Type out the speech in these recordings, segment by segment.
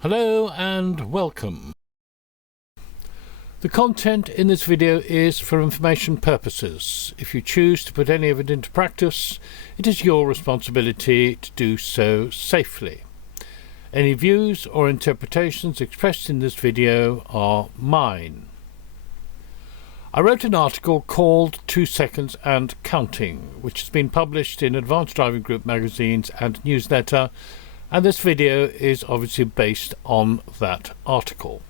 Hello and welcome. The content in this video is for information purposes. If you choose to put any of it into practice, it is your responsibility to do so safely. Any views or interpretations expressed in this video are mine. I wrote an article called 2 Seconds and Counting, which has been published in Advanced Driving Group magazines and newsletter, and this video is obviously based on that article.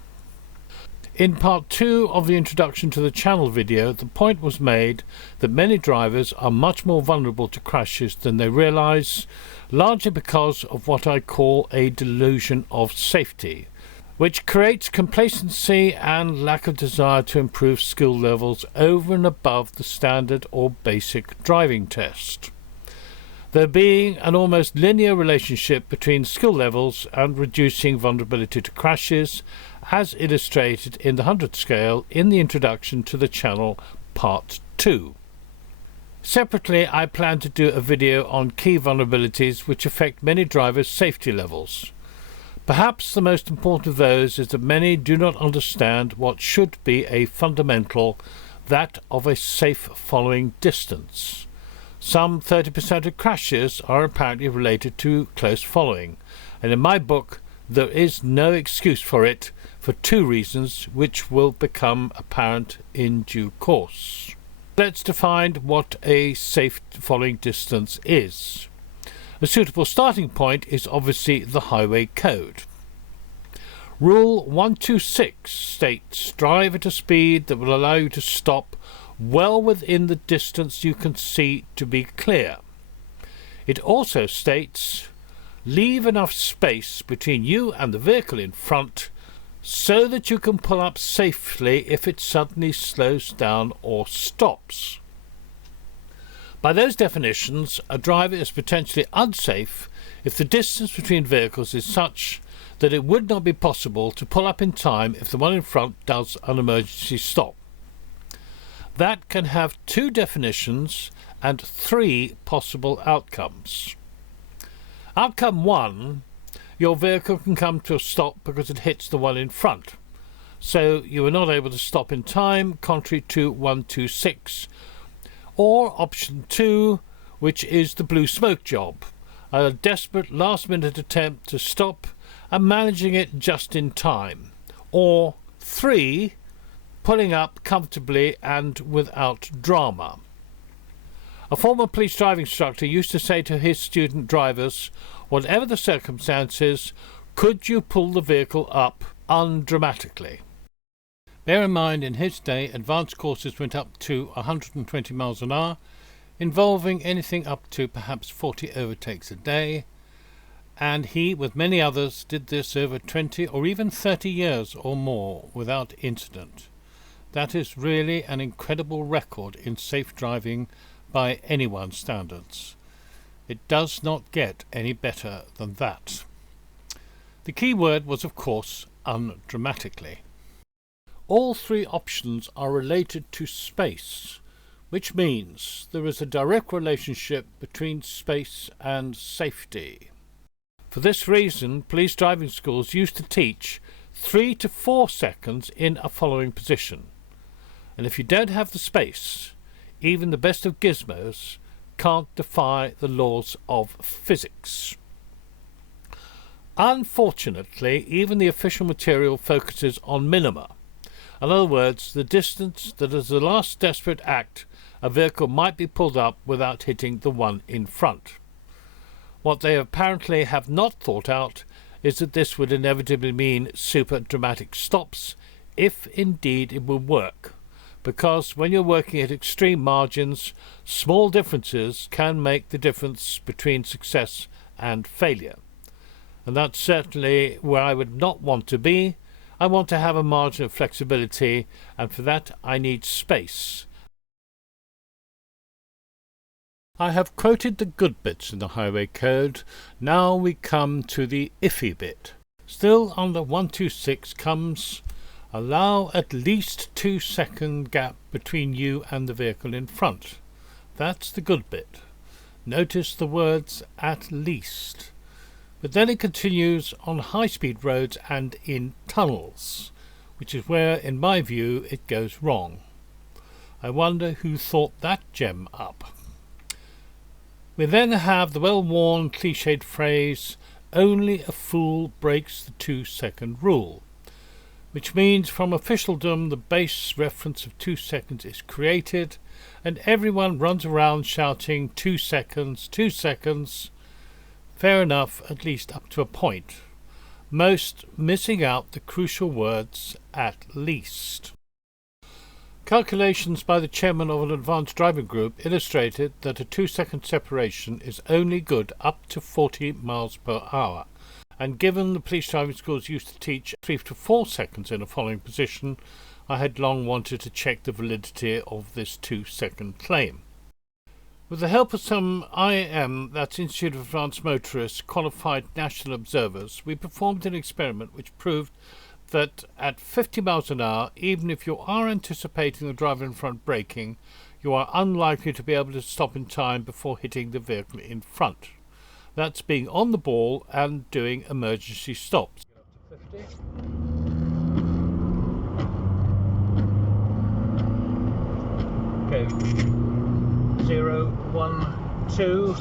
In part 2 of the introduction to the channel video, the point was made that many drivers are much more vulnerable to crashes than they realise, largely because of what I call a delusion of safety, which creates complacency and lack of desire to improve skill levels over and above the standard or basic driving test. There being an almost linear relationship between skill levels and reducing vulnerability to crashes, as illustrated in the 100 scale in the introduction to the channel part 2. Separately, I plan to do a video on key vulnerabilities which affect many drivers' safety levels. Perhaps the most important of those is that many do not understand what should be a fundamental, that of a safe following distance. Some 30% of crashes are apparently related to close following, and in my book there is no excuse for it, for 2 reasons which will become apparent in due course. Let's define what a safe following distance is. A suitable starting point is obviously the highway code. Rule 126 states drive at a speed that will allow you to stop well within the distance you can see to be clear. It also states leave enough space between you and the vehicle in front so that you can pull up safely if it suddenly slows down or stops. By those definitions, a driver is potentially unsafe if the distance between vehicles is such that it would not be possible to pull up in time if the one in front does an emergency stop. That can have 2 definitions and 3 possible outcomes. Outcome 1, your vehicle can come to a stop because it hits the one in front, so you are not able to stop in time, contrary to 126. Or option 2, which is the blue smoke job, a desperate last-minute attempt to stop and managing it just in time. Or 3, pulling up comfortably and without drama. A former police driving instructor used to say to his student drivers, whatever the circumstances, could you pull the vehicle up undramatically? Bear in mind, in his day, advanced courses went up to 120 miles an hour, involving anything up to perhaps 40 overtakes a day, and he, with many others, did this over 20 or even 30 years or more without incident. That is really an incredible record in safe driving by anyone's standards. It does not get any better than that. The key word was, of course, undramatically. All 3 options are related to space, which means there is a direct relationship between space and safety. For this reason, police driving schools used to teach 3 to 4 seconds in a following position. And if you don't have the space, even the best of gizmos can't defy the laws of physics. Unfortunately, even the official material focuses on minima. In other words, the distance that as the last desperate act a vehicle might be pulled up without hitting the one in front. What they apparently have not thought out is that this would inevitably mean super dramatic stops, if indeed it will work. Because when you're working at extreme margins, small differences can make the difference between success and failure. And that's certainly where I would not want to be. I want to have a margin of flexibility, and for that I need space. I have quoted the good bits in the highway code. Now we come to the iffy bit. Still under 126 comes allow at least 2 second gap between you and the vehicle in front. That's the good bit. Notice the words at least. But then it continues on high-speed roads and in tunnels, which is where, in my view, it goes wrong. I wonder who thought that gem up. We then have the well-worn cliched phrase, "Only a fool breaks the 2-second rule," which means from officialdom the base reference of 2 seconds is created and everyone runs around shouting 2 seconds, 2 seconds. Fair enough, at least up to a point. Most missing out the crucial words "at least." Calculations by the chairman of an advanced driving group illustrated that a 2-second separation is only good up to 40 miles per hour, and given the police driving schools used to teach 3 to 4 seconds in a following position, I had long wanted to check the validity of this 2-second claim. With the help of some IAM, that's Institute of Advanced Motorists, qualified national observers, we performed an experiment which proved that at 50 miles an hour, even if you are anticipating the driver in front braking, you are unlikely to be able to stop in time before hitting the vehicle in front. That's being on the ball and doing emergency stops. Get up to 50. Okay. 0, 1, 2.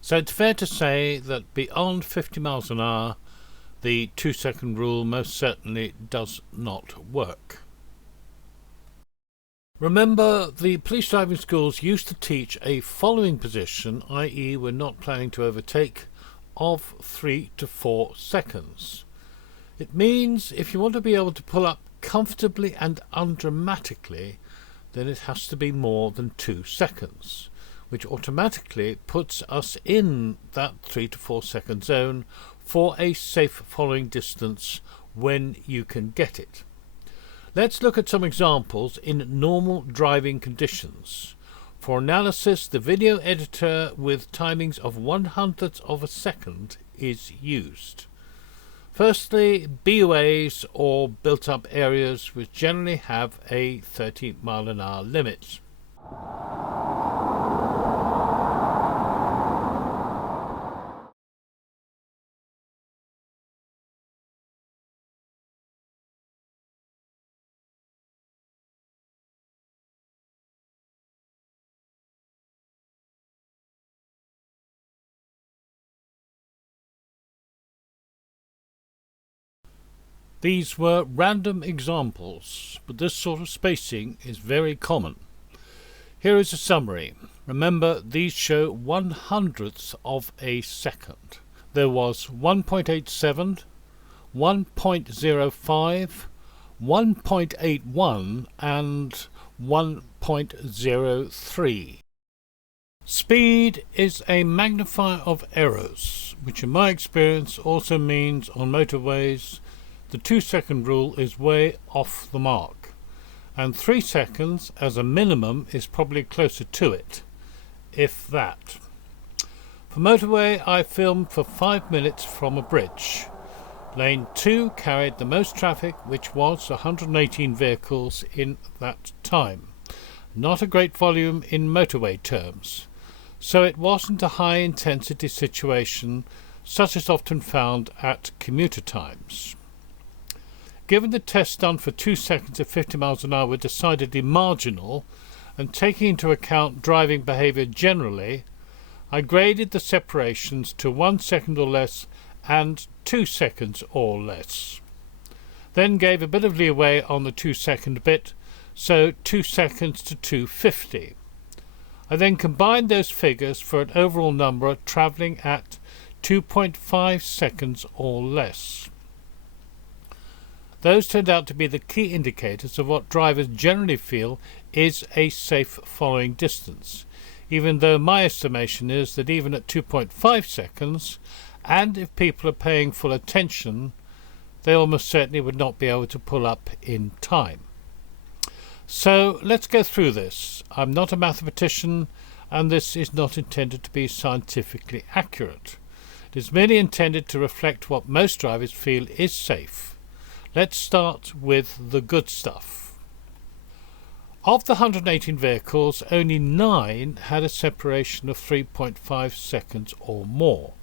So it's fair to say that beyond 50 miles an hour, the 2-second rule most certainly does not work. Remember, the police driving schools used to teach a following position, i.e. we're not planning to overtake, of 3 to 4 seconds. It means if you want to be able to pull up comfortably and undramatically, then it has to be more than 2 seconds. Which automatically puts us in that 3 to 4 second zone for a safe following distance when you can get it. Let's look at some examples in normal driving conditions. For analysis, the video editor with timings of 1/100th of a second is used. Firstly, BUAs or built-up areas which generally have a 30 mile an hour limit. These were random examples, but this sort of spacing is very common. Here is a summary. Remember, these show 1/100ths of a second. There was 1.87, 1.05, 1.81 and 1.03. Speed is a magnifier of errors, which in my experience also means on motorways the 2-second rule is way off the mark, and 3 seconds as a minimum is probably closer to it, if that. For motorway, I filmed for 5 minutes from a bridge. Lane 2 carried the most traffic, which was 118 vehicles in that time. Not a great volume in motorway terms, so it wasn't a high intensity situation such as often found at commuter times. Given the tests done for 2 seconds at 50 miles an hour were decidedly marginal, and taking into account driving behaviour generally, I graded the separations to 1 second or less and 2 seconds or less. Then gave a bit of leeway on the 2-second bit, so 2 seconds to 250. I then combined those figures for an overall number travelling at 2.5 seconds or less. Those turned out to be the key indicators of what drivers generally feel is a safe following distance, even though my estimation is that even at 2.5 seconds, and if people are paying full attention, they almost certainly would not be able to pull up in time. So let's go through this. I'm not a mathematician, and this is not intended to be scientifically accurate. It is merely intended to reflect what most drivers feel is safe. Let's start with the good stuff. Of the 118 vehicles, only 9 had a separation of 3.5 seconds or more,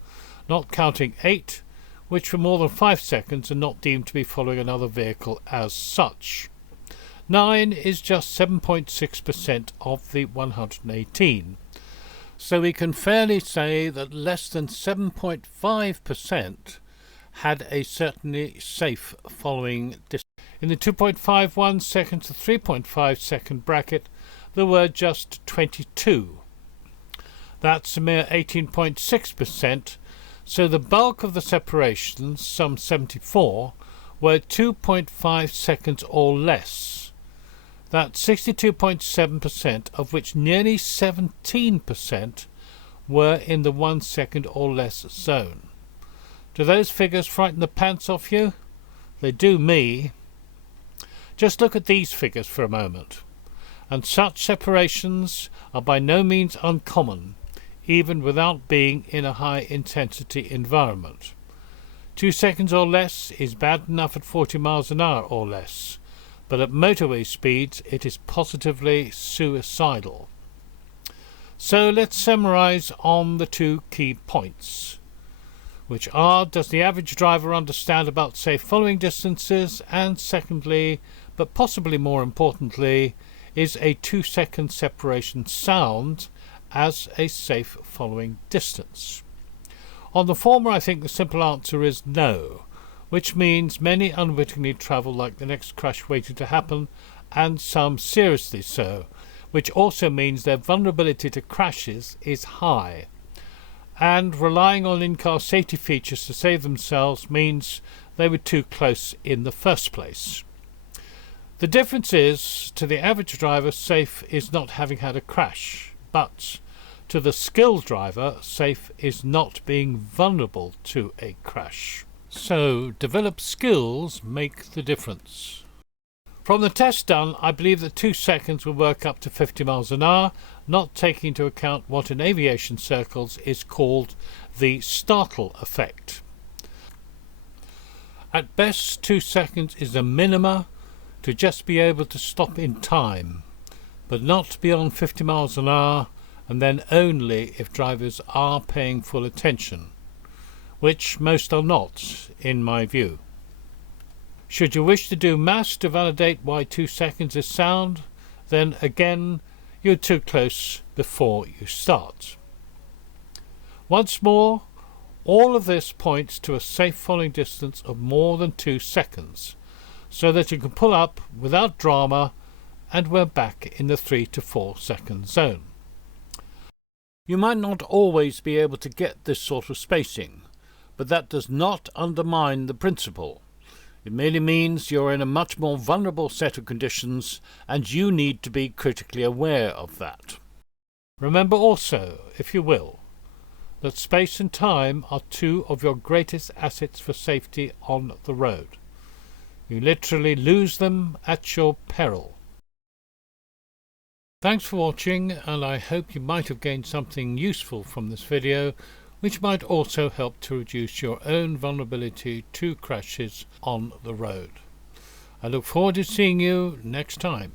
not counting 8 which were more than 5 seconds and not deemed to be following another vehicle as such. 9 is just 7.6% of the 118. So we can fairly say that less than 7.5% had a certainly safe following distance. In the 2.51 second to 3.5 second bracket, there were just 22. That's a mere 18.6%, so the bulk of the separations, some 74, were 2.5 seconds or less. That's 62.7%, of which nearly 17% were in the 1 second or less zone. Do those figures frighten the pants off you? They do me. Just look at these figures for a moment. And such separations are by no means uncommon, even without being in a high-intensity environment. 2 seconds or less is bad enough at 40 miles an hour or less, but at motorway speeds it is positively suicidal. So let's summarise on the 2 key points, which are: does the average driver understand about safe following distances? And secondly, but possibly more importantly, is a 2 second separation sound as a safe following distance? On the former, I think the simple answer is no, which means many unwittingly travel like the next crash waiting to happen, and some seriously so, which also means their vulnerability to crashes is high, and relying on in-car safety features to save themselves means they were too close in the first place. The difference is, to the average driver, safe is not having had a crash, but to the skilled driver, safe is not being vulnerable to a crash. So, developed skills make the difference. From the test done, I believe that 2 seconds will work up to 50 miles an hour, not taking into account what in aviation circles is called the startle effect. At best, 2 seconds is a minima to just be able to stop in time, but not beyond 50 miles an hour, and then only if drivers are paying full attention, which most are not, in my view. Should you wish to do maths to validate why 2 seconds is sound, then again you're too close before you start. Once more, all of this points to a safe following distance of more than 2 seconds, so that you can pull up without drama, and we're back in the 3 to 4 second zone. You might not always be able to get this sort of spacing, but that does not undermine the principle. It merely means you're in a much more vulnerable set of conditions, and you need to be critically aware of that. Remember also, if you will, that space and time are 2 of your greatest assets for safety on the road. You literally lose them at your peril. Thanks for watching, and I hope you might have gained something useful from this video, which might also help to reduce your own vulnerability to crashes on the road. I look forward to seeing you next time.